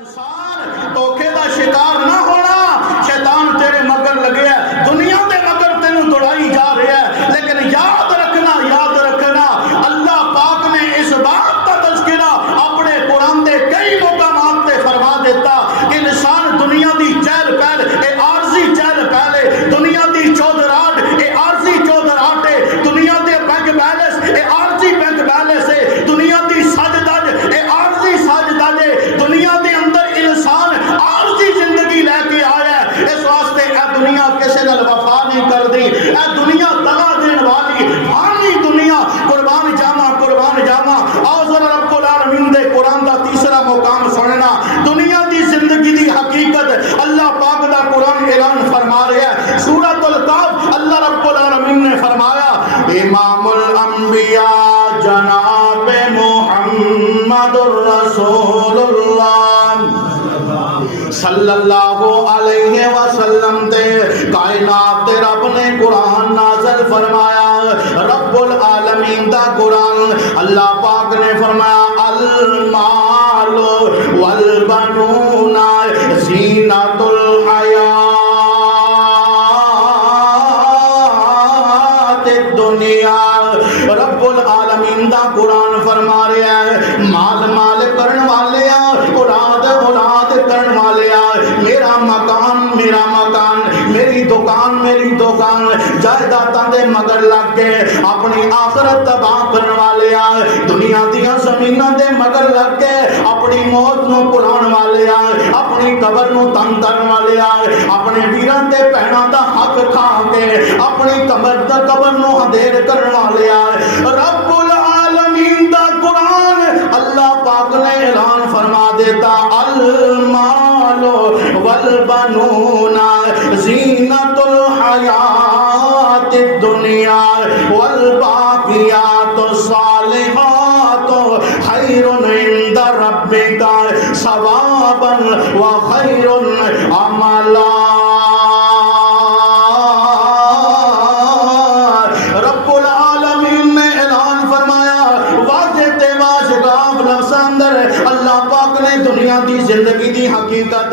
انسان دھوکے دا شکار نہ ہونا. شیطان تیرے مگر لگے ہے, دنیا دے مگر تینوں دوڑائی جا رہا ہے, لیکن یاد رکھنا اللہ پاک نے اس بات کا تذکرہ اپنے قرآن دے کئی مقامات تے فرما دیتا کہ انسان دنیا دی چہل پہل اے عارضی چہل پہل, دنیا دی چودراہٹ اے عارضی چودراہٹ ہے, دنیا دے بینک بیلنس اے عارضی بینک بیلنس ہے, دنیا دی سج دج اے عارضی سج دج ہے, دنیا دے اندر انسان عارضی زندگی لے کے آیا ہے. اس واسطے اے دنیا کسے نال وفا نہیں کر دی, اے دنیا دغا دین والی فانی دنیا. قربان جاواں آؤ ذرا رب العالمین دے قرآن دا تیسرا مقام سننا. دنیا دی زندگی دی حقیقت اللہ پاک دا قرآن اعلان فرما رہا ہے. سورۃ الکہف اللہ رب العالمین نے فرمایا امام الانبیاء جناب محمد الرسول اللہ صلی اللہ علیہ وسلم تے کائنات تے رب نے قرآن نازل فرمایا. رب العالمین دا قرآن اللہ پاک نے فرمایا المال والبنون زینۃ الحیات الدنیا. رب العالمین دا قرآن فرما رہا ہے مال مال کرن والے اولاد اولاد کرن والے, میرا مکان میری دکان جائیداداں دے مگر لگ کے اپنی آخرت تباہ کرن والے, دنیا دیاں زمیناں دے مگر لگ کے اپنی موت نو بھلاون والے, اپنی قبر نو تنگ کرن والے, اپنے ویراں تے بہناں دا حق کھا کے اپنی قبر نو اندھیر کرن والے. رب العالمین دا قرآن اللہ پاک نے اعلان فرما دیتا المال والبنون زینۃ الحیات الدنیا والباقیات الصالحات خیر عند ربک ثوابا وخیر عملا. رب العالمین نے اعلان فرمایا واضح تے واشگاف لفظ اندر اللہ پاک نے دنیا دی زندگی دی حقیقت